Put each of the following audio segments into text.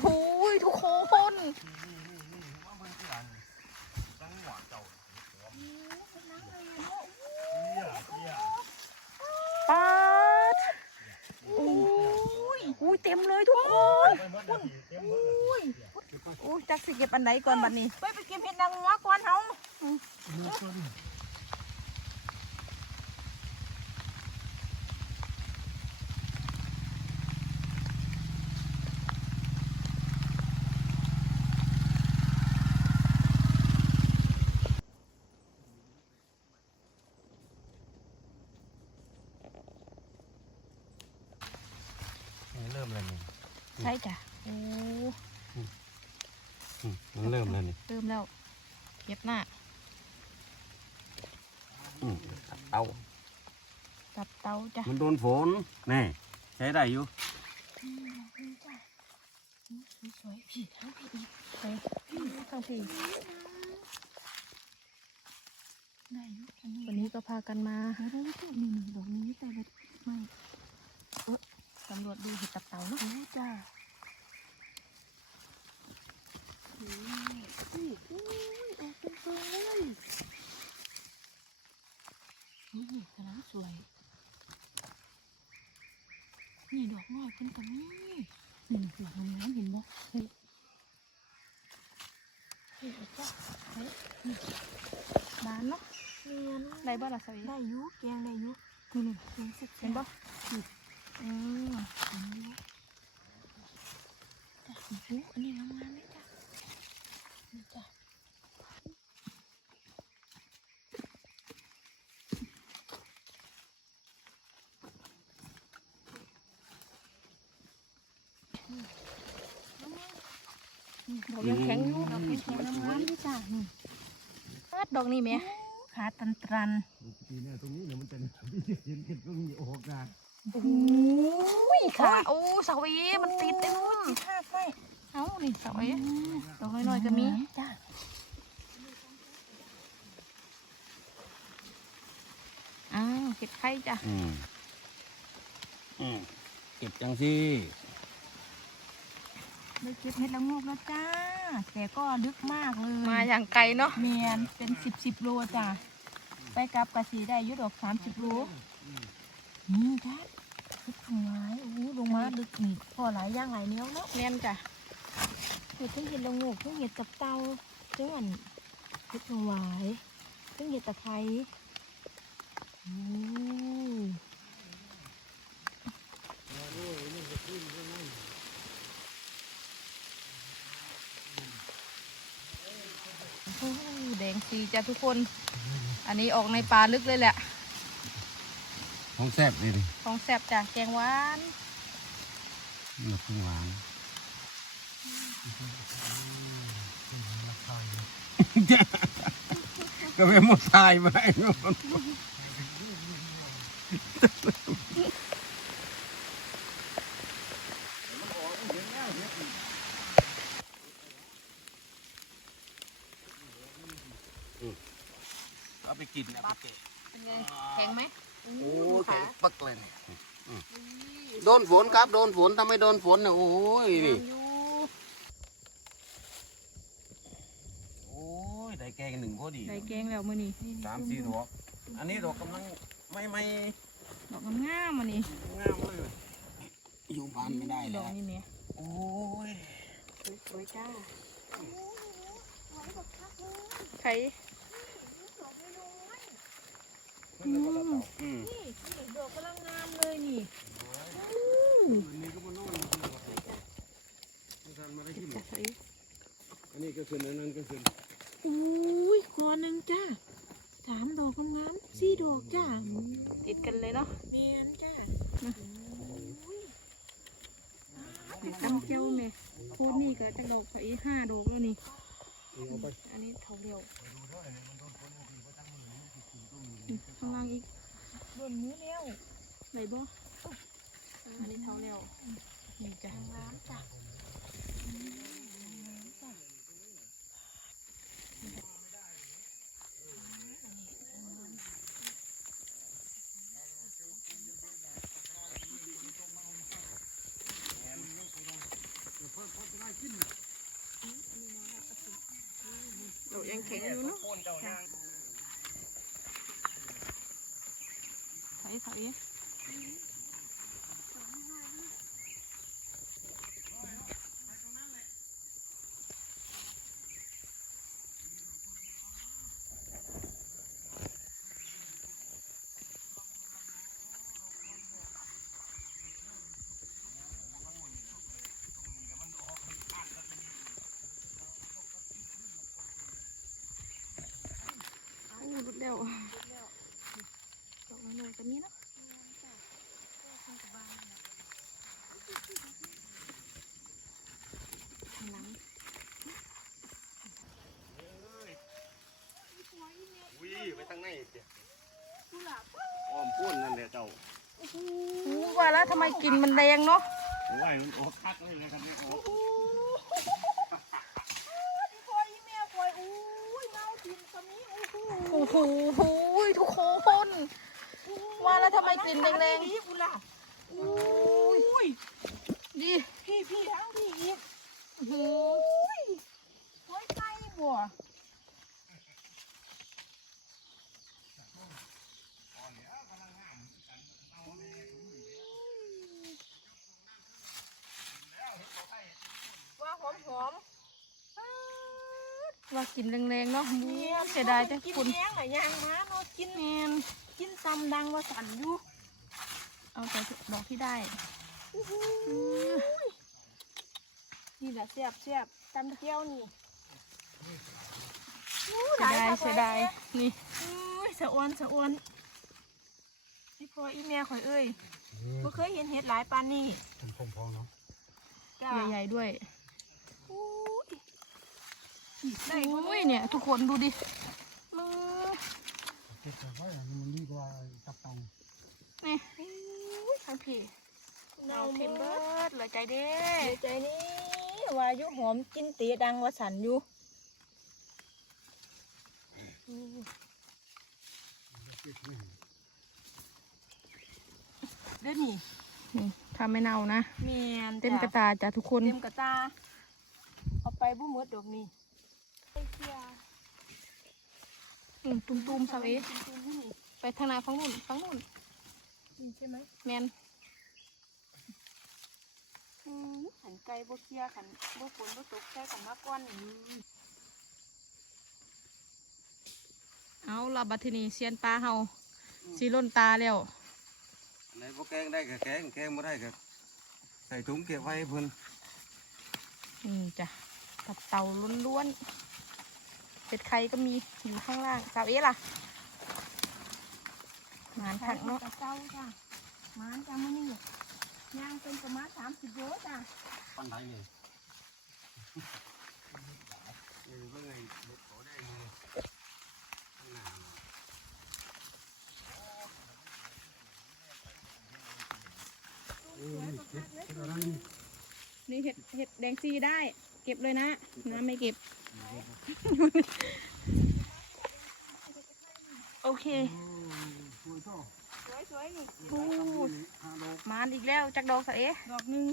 โหทุกคนปาดโอ้ยอุ้ยเต็มเลยทุกคนอุ้ยอุ้ยจักสิเก็บอันไหนก่อนบัดนี้ ไปไปเก็บเห็ดนางงัวก่อนเฮา เริ่มแล้วนี่ ใช่ จ้ะโอ้อืมมันเริ่มแล้วนี่เติมแล้วเก็บหน้าอืมเอาจับเตาจ้ะมันโดนฝนแน่ใช้ได้อยู่สวยๆพี่ทั้งพี่อีกไปทั้งพี่ได้อยู่วันนี้ก็พากันมานี่นี่ดอกนี้แต่ละไม่สำรวจดูเห็ดตับเตาเนาะโอ้จ้า อุ้ยอุ้ยออกเป็นตัวเลย นี่กำลังสวย นี่ดอกน้อยเป็นกับนี่นี่ดอกน้ำเห็นบ่ นี่จ้ะเฮ้ยนี่บานเนาะ เนียน ได้บ่ล่ะสวีได้อยุแกงได้อยุนี่นี่แกงเสร็จเห็นบ่อืมเห็นอยุจ้ะโอ้โหอันนี้งามๆเลยจ้ะนี่จ้ะดอกยังแข็งอยู่ดอกแข็งๆงามๆเลยจ้ะนี่ปาดดอกนี่แหม่ ขาตันตรันทีนี้ตรงนี้เนี่ยมันจะเห็นเห็นตรงนี้ออกนะโอ้ยขาโอ้สวีมันติดเลยนู้นที่ท่าไฟเอ้านี่สวีดอกน้อยๆก็มีจ้ะอ้าวเห็ดไข่จ้ะอืมอืมเก็บจังสิ ได้เก็บเห็ดละโงกแล้วจ้า แต่ก็ลึกมากเลยมาอย่างไกลเนาะเมียนเป็นสิบสิบโลจ้ะไปกลับกะสีได้อยุดอกสามสิบโลนี่จ้ะลึกทางไม้โอ้โหลงมาลึกนี่พอหลายอย่างหลายแนวเนาะแม่นจ้ะเห็ดทั้งเห็ดละโงกทั้งเห็ดกับเตาทั้งอันเห็ดทางหวายทั้งเห็ดตะไคร้โอ้ โอ้แดงสี จ้ะทุกคน อันนี้ออกในป่าลึกเลยแหละของแซ่บเลยดิของแซ่บจ้ะแกงหวานหนักหวานก็ไม่หมดทายไปเอาไปกินเอาไปเก็บ เป็นไงแข็งไหม โอ้แข็งปักเลยเนี่ยอืมโดนฝนครับ โดนฝนถ้าไม่โดนฝนเนี่ยโอ้ยนี่อยู่โอ้ยได้แกงหนึ่งพอดีได้แกงแล้วมื้อนี้สามสี่ดอกอันนี้ดอกกำลังไม่ไม่ดอกงามๆมื้อนี้งามเลยอยู่บ้านไม่ได้ดแล้อวกนี่แหม่โอ้ยสวยจ้าไข่อืมนี่นี่ดอกกำลังงามเลยนี่ อันนี้ก็มานอนอยู่ที่ดอกเลยไม่ทันมาได้ที่หม จ้ะ ด สวย อันนี้ก็ ขึ้นอันนั้นก็ขึ้นอุ้ยคอหนึ่งจ้าสามดอกงามๆสี่ดอกจ้าติดกันเลยเนาะเมียนจ้าติดกันเจียวแม่โคตรนี่ก็จักดอกไปห้าดอกแล้วนี่อันนี้เท่าเดียวข้างล่างอีกโดนมือแล้วไหนบ่อันนี้เท่าเดียวนี่จ้ะงามจ้า ยังแข็งอยู่เนาะใส่ใส่ ดแล้วตกมาหน่อยตัวนี้เนาะอุ้ยไปทางไหนเสียอ้อมพุ่นนั่นแหละเจ้าอู้ว่าแล้วทำไมกลิ่นมันแรงเนาะโอ้ยมันออกคักเลยนะครับเนี่ยออก คอยแม่คอยอุ้ยเมากินตัวนี้ โอ้โหโอ้โหทุกคนว่าแล้วทำไมกลิ่นแรงนี่บุล่ะอุ้ยดีพี่พี่เอาพี่อีกอื้อหือโอ้ยไก่บัว ว่าหอมหอม ว่า กลิ่นแรงๆเนาะมูเสียดายจังกินคุณแยงหลายอย่างมาเนาะกินแมนกินตำดังว่าสั่นอยู่เอาแต่ดอกที่ได้นี่แหละเสียบเสียบตำเจียวนี่เสียดายเสียดายนี่อุ้ยสะอวนสะอวนพี่พ่ออีแม่ข่อยเอ้ยบ่เคยเห็นเห็ดหลายปานนี้ผมพองเนาะจ้าใหญ่ๆด้วย อุ้ยได้อุ้ยเนี่ย ทุกคนดูดิมือเก็บแต่ว่ามันดีกว่าตับเตานี่อุ้ยทางพี่เนาเอาเค็เค็มมเบิเบิดดเลยใจเด้ในใจนี้ว่าอยู่หอมกินเตะดังว่าสั่นอยู่เด้อนี่นี่ทำไม่เน่านะแม่นเต็มกระตาจ้ะทุกคน เต็มกระตา เอาไปบ่หมดดอกนี่ ไปเที่ยวอืมตุ้มๆสาวเอจริงๆนี่ไปทางหนาฝั่งนู้นฝั่งนู้นนี่ใช่ไหมแมนอืมขันไก่บ่เคี่ยขันบ่ฝนบ่ตกแค่ขันมาก้อนนี่เอาลับบัดทีนี้เซียนปลาเฮาสีล้นตาแล้วไหนพวกแกงได้กับแกงแกงไม่ได้กับใส่ถุงเก็บไว้ให้เพิ่นนี่จ้ะตับเต่าล้วนๆ เป็ดไข่ก็มีอยู่ข้างล่างสาวเอล่ะหมานผักเนาะกระเจ้าจ้ะหมานจ้ะมื้อนี้ย่างเป็นประมาณ30โลจ้ะปันไดนี่นี่เพิ่งไงเด็ดขอได้เลยข้างหน้าน่ะนี่เห็ดเห็ดแดงซีได้ เก็บเลยนะ น้ำไม่เก็บ โอเคสวยๆนี่พูดหมานอีกแล้วจากดอกสาวเอดอกหนึง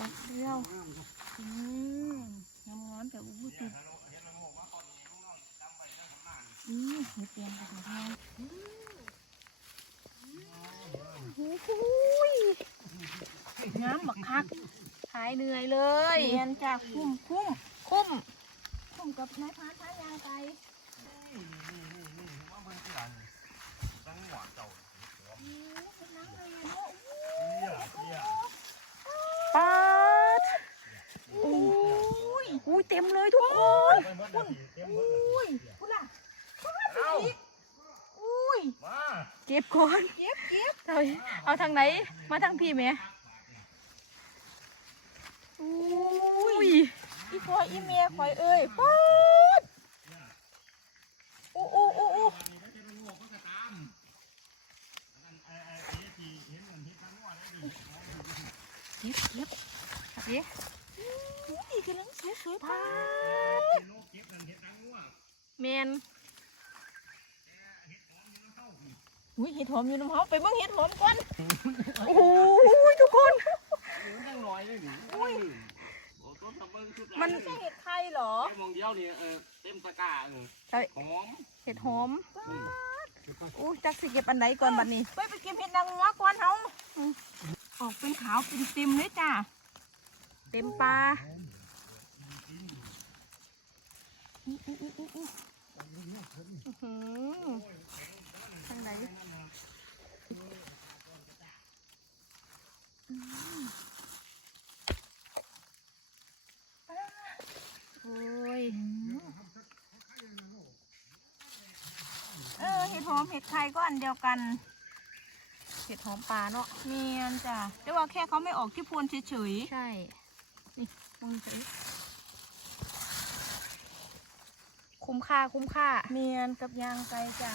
ดอกเดียวอืมงามๆแต่อู้สุดอืมเห็ดแดงกับเห็ดแดงโอ้โหยงามบักคัก หายเหนื่อยเลยเรียนจ้ะคุ้มคุ้มคุ้มคุ้มกับนายพรานท้ายางไกปาดโอ้ยอุ้ยเต็มเลยทุกคนอุ้ยพูดล่ะอุ้ยเก็บก่อนเก็บเก็บเอาเอาทางไหน มาทางพี่ไหม อุ้ยอีพออีเมียคอยเอ้ยป๊ดอู้อู้อู้อู้เก็บเก็บเก็บนี่กำลังสวยๆปาป๊าดแมนอุ้ยเห็ดหอมอยู่น้ำเฮาไปเบิ่งเห็ดหอมก่อนโอ้โหทุกคน ยังน้อยเลยนี่อุ้ยโอ้ต้นทำมัน ไม่ใช่เห็ดไข่เหรอแค่มองเดียวนี่เออเต็มตะกร้าเออใช่ หอมเห็ดหอมอู้จักสิเก็บอันไหนก่อนบัดนี้ ไปไปเก็บเห็ดนางงัวก่อนเฮาออกเป็นขาวเป็นเต็มเลยจ้าเต็มปลาอู้อู้อู้อู้อู้อื้อหือทางไหน โอ้ยเออเห็ดหอมเห็ดไข่ก็อันเดียวกัน เห็ดหอมปลาเนาะเนียนจ้ะแต่ว่าแค่เขาไม่ออกที่พวนเฉยใช่ นี่มองเฉยคุ้มค่าคุ้มค่าๆเนียนกับยางไกลจ้ะ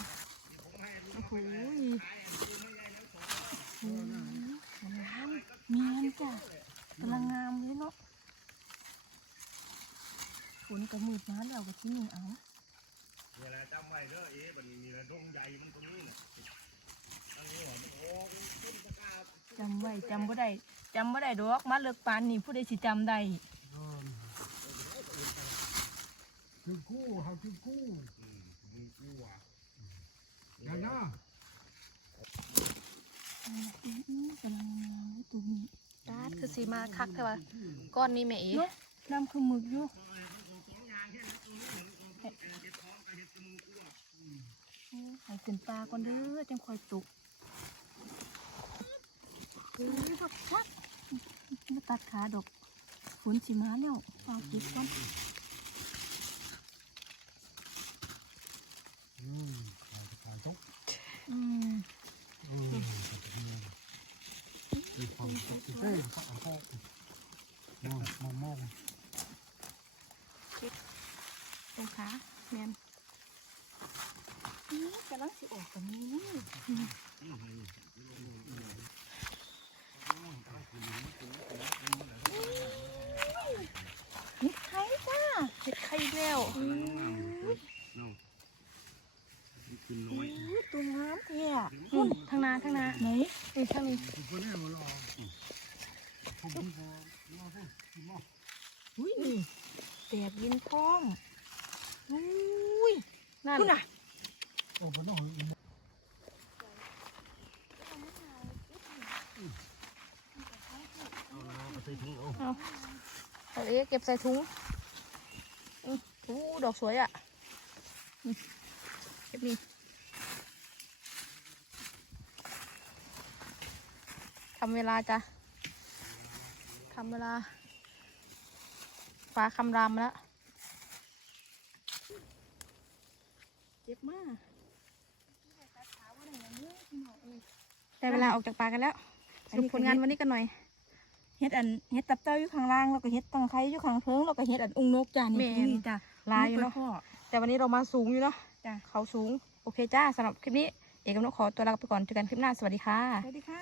โอ้โหมันงามเนียนจ้ะกำลังงามเลยเนาะ ฝนกระมืดมาแล้วก็ที่นี่เอาเวลาจำไว้เด้อเอ๊ะบัดนี้มีระดงใหญ่มันตรงนี้น่ะอันนี้หัวมันโอ้ต้นตะกร้าจำไว้จำบ่ได้จำบ่ได้ดอกมาเลิกปานนี่ผู้ใดสิจำได้คือกู้เขาคือกู้อย่านะอืมกำลังงามเลยตัวนี้จ้าดคือสีมาคักใช่ปะก้อนนี้แม่เอ๋เนาะน้ำคือหมึกอยู่ ให้ขึ้นปลาก่อนเด้อจังคอยตุกอุ้ยดอกชักมาตัดขาดอกฝนสิมาแล้วเอาเก็บก่อนอืมขายต้องอืมอืมมีความสุขเต้นข้าวข้าวมองมองมองตรงขาแมนนี่ กำลังสิออกกันนี้นี่เห็ดไข่จ้าเห็ดไข่แล้วกินน้อยอุ้ยนุ่นทางนาทางนาไหนนี่ทางนี้อุ้ยนี่แดดยินทองอุ้ยนั่นคุณน่ะ โอ้ผมต้องเอาเอ๊ะเก็บใส่ถุงอู้ดอกสวยอะเก็บนี่ทำเวลาจ้ะทำเวลา ฟ้าคำรามแล้ว เจ็บมาก ได้เวลาออกจากป่ากันแล้วสรุปผลงานวันนี้กันหน่อยเฮ็ดอันเฮ็ดตับเต้าอยู่ข้างล่างแล้วก็เฮ็ดตังไคร้อยู่ข้างเทิงแล้วก็เฮ็ดอันอุ้งนกจ้าแม่นี่นนี่จ้าลายอยู่เนาะพ่อแต่วันนี้เรามาสูงอยู่เนาะจ้ะเขาสูงโอเคจ้าสำหรับคลิปนี้เอกกับนกขอตัวลาไปก่อนเจอกันคลิปหน้าสวัสดีค่ะสวัสดีค่ะ